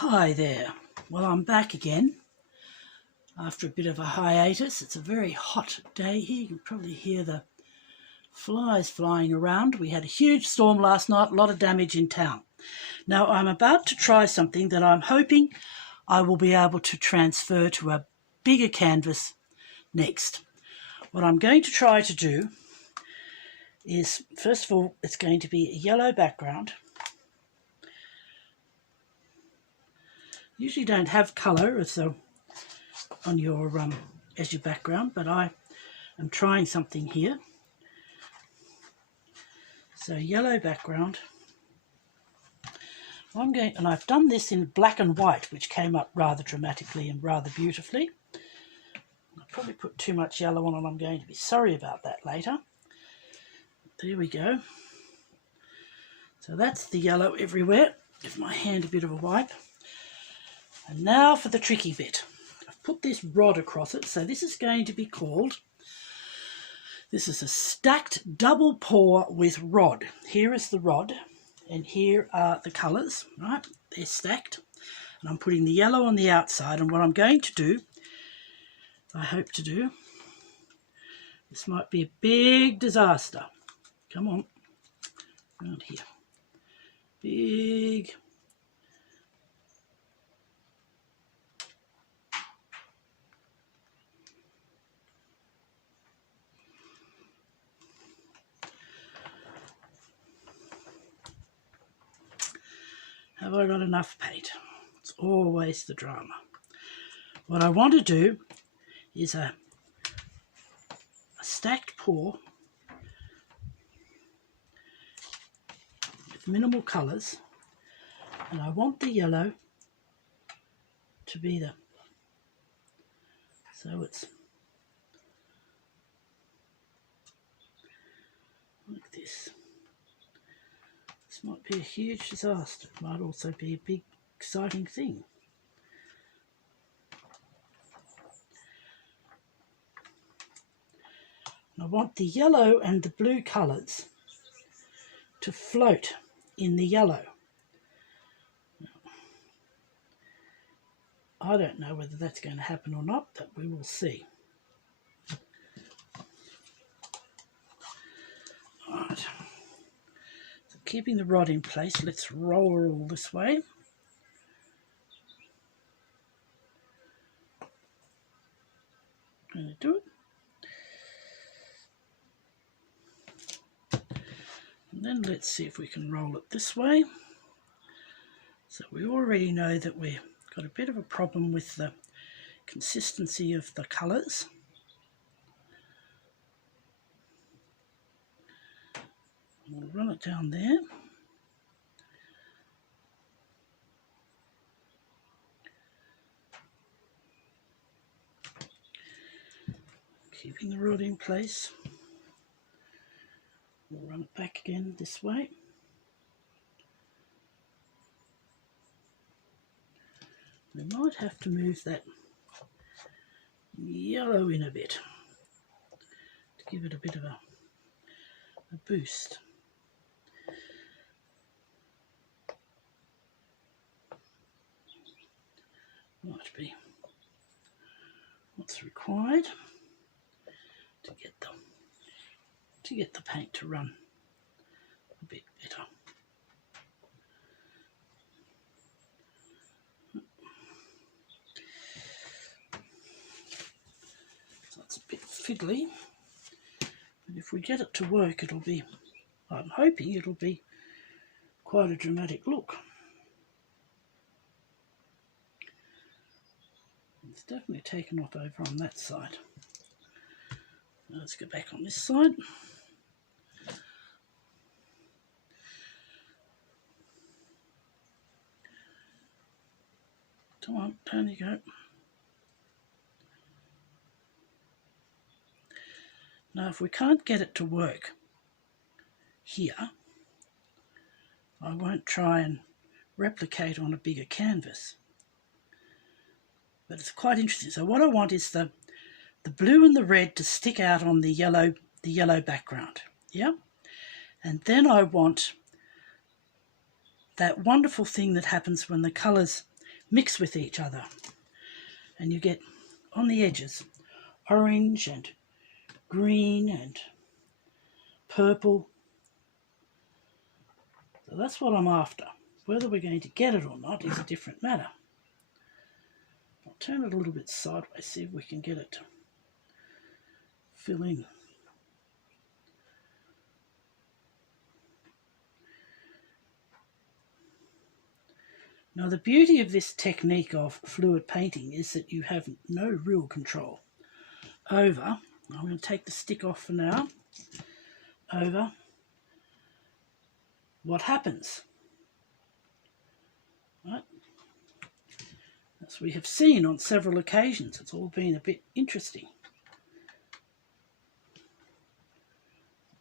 Hi there. Well, I'm back again after a bit of a hiatus. It's a very hot day here. You can probably hear the flies flying around. We had a huge storm last night, a lot of damage in town. Now, I'm about to try something that I'm hoping I will be able to transfer to a bigger canvas next. What I'm going to try to do is, first of all, it's going to be a yellow background. Usually don't have colour on your as your background, but I am trying something here. So yellow background. And I've done this in black and white, which came up rather dramatically and rather beautifully. I probably put too much yellow on, and I'm going to be sorry about that later. There we go. So that's the yellow everywhere. Give my hand a bit of a wipe. And now for the tricky bit. I've put this rod across it, so this is going to be called, this is a stacked double pour with rod. Here is the rod, and here are the colours, right? They're stacked. And I'm putting the yellow on the outside, and what I'm going to do, I hope to do, this might be a big disaster. Come on, around here. Big. Have I got enough paint? It's always the drama. What I want to do is a stacked pour with minimal colours, and I want the yellow to be so it's like this. This might be a huge disaster. It might also be a big, exciting thing. I want the yellow and the blue colours to float in the yellow. I don't know whether that's going to happen or not, but we will see. Alright. So keeping the rod in place, let's roll her all this way. Going to do it. And then let's see if we can roll it this way. So we already know that we've got a bit of a problem with the consistency of the colours. We'll run it down there. Keeping the rod in place. We'll run it back again this way. We might have to move that yellow in a bit to give it a bit of a boost. Might be what's required to get the paint to run a bit better. So it's a bit fiddly, but if we get it to work, it'll be, I'm hoping it'll be quite a dramatic look. It's definitely taken off over on that side. Now let's go back on this side. Come on, down you go. Now if we can't get it to work here, I won't try and replicate on a bigger canvas. But it's quite interesting. So what I want is the blue and the red to stick out on the yellow background. Yeah? And then I want that wonderful thing that happens when the colours mix with each other, and you get on the edges orange and green and purple. So that's what I'm after. Whether we're going to get it or not is a different matter. I'll turn it a little bit sideways, see if we can get it to fill in. Now the beauty of this technique of fluid painting is that you have no real control over, I'm going to take the stick off for now, over what happens. Right? As we have seen on several occasions, it's all been a bit interesting.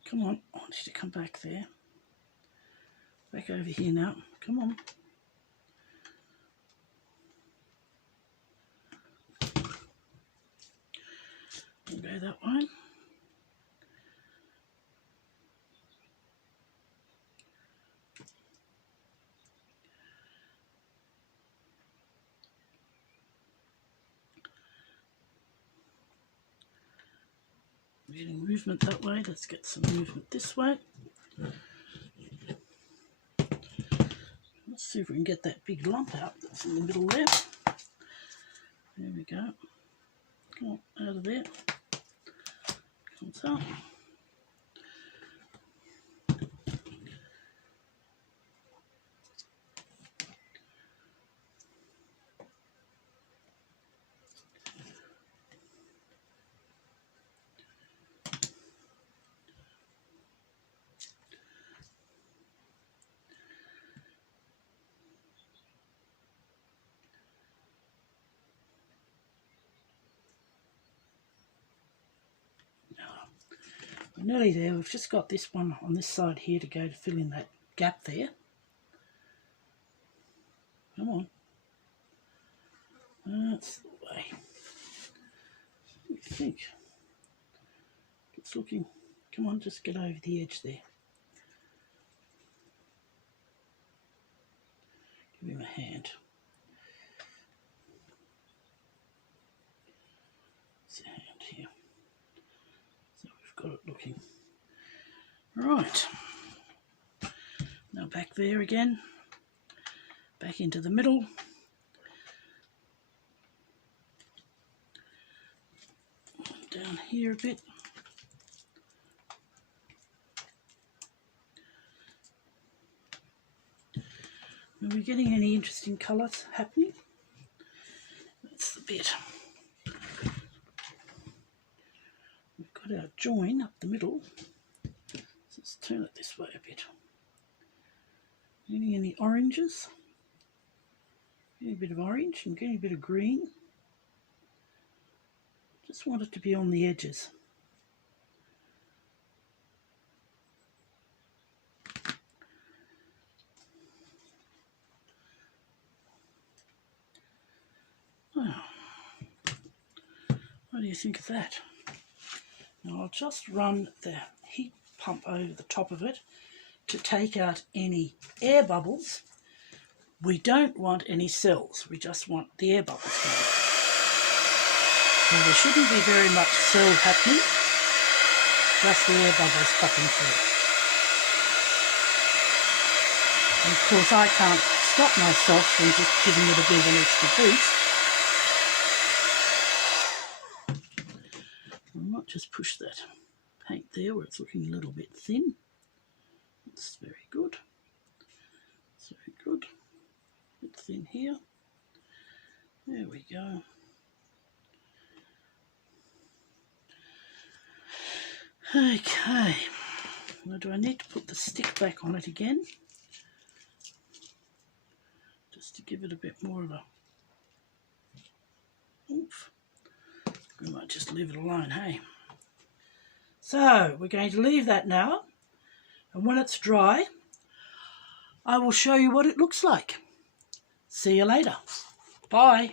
Come on, I want you to come back there. Back over here now, come on. We'll go that way. We're getting movement that way, let's get some movement this way. Let's see if we can get that big lump out that's in the middle there. There we go. Come on, out of there. Comes out. We're nearly there. We've just got this one on this side here to go to fill in that gap there. Come on. That's the way. What do you think? It's looking... Come on, just get over the edge there. Give him a hand. It's a hand here. So we've got it looking. Right. Now back there again. Back into the middle. Down here a bit. Are we getting any interesting colours happening? That's the bit. We've got our join up the middle. So let's turn it this way a bit. Getting any oranges? Getting a bit of orange and getting a bit of green. Just want it to be on the edges. What do you think of that? Now I'll just run the heat pump over the top of it to take out any air bubbles. We don't want any cells, we just want the air bubbles going. So there shouldn't be very much cell happening, just the air bubbles popping through. And of course I can't stop myself from just giving it a bit of an extra boost. I might just push that paint there where it's looking a little bit thin. That's very good. That's very good. A bit thin here. There we go. Okay. Now do I need to put the stick back on it again? Just to give it a bit more of a oomph. We might just leave it alone, hey? So, we're going to leave that now, and when it's dry, I will show you what it looks like. See you later. Bye.